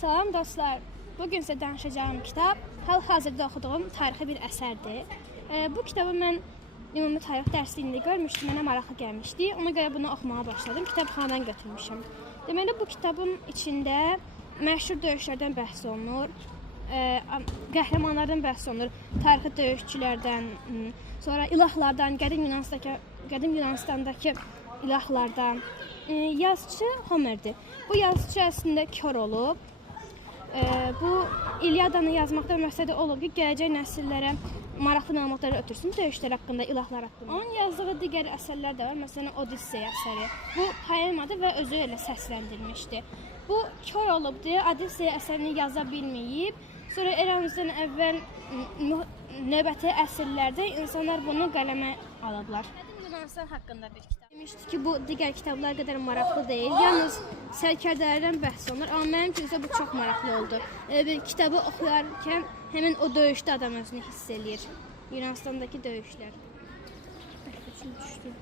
Salam dostlar, bugün sizə danışacağım kitab hal-hazırda oxuduğum tarixi bir əsərdir. Bu kitabı mən ümumi tarix dərsliyində görmüşdüm, mənə maraqlı gəlmişdi. Ona görə bunu oxumağa başladım, kitabxanadan götürmüşəm. Deməli, bu kitabın içində məşhur döyüşlərdən bəhs olunur, qəhrəmanlardan bəhs olunur, tarixi döyüşçülərdən, sonra ilahlardan, qədim Yunanistandakı ilahlardan. Yazıcı Homerdir. Bu yazıcı əslində kör olub. Bu İlyadanı yazmaqda məqsədi olub ki, gələcək nəsillərə maraqlı məlumatlar ötürsün döyüşlər haqqında, ilahlar haqqında. Onun yazdığı digər əsərlər də var. Məsələn, Odissey əsəri. Bu poemadır və özü ilə səsləndirilmişdi. Bu kör olub deyə Odissey əsərini yaza bilməyib. Sonra eramızdan əvvəl növbəti əsrlərdə insanlar bunu qələmə alıblar. Yunanistan haqqında bir kitab. Demişdi ki, bu digər kitablar qədər maraqlı deyil. Yalnız sərkərdələrdən bəhs olunur. Amma mənim üçün isə bu çox maraqlı oldu. Kitabı oxuyarkən həmin o döyüşdə adam özünü hiss eləyir. Yunanistandakı döyüşlər. Düşdü.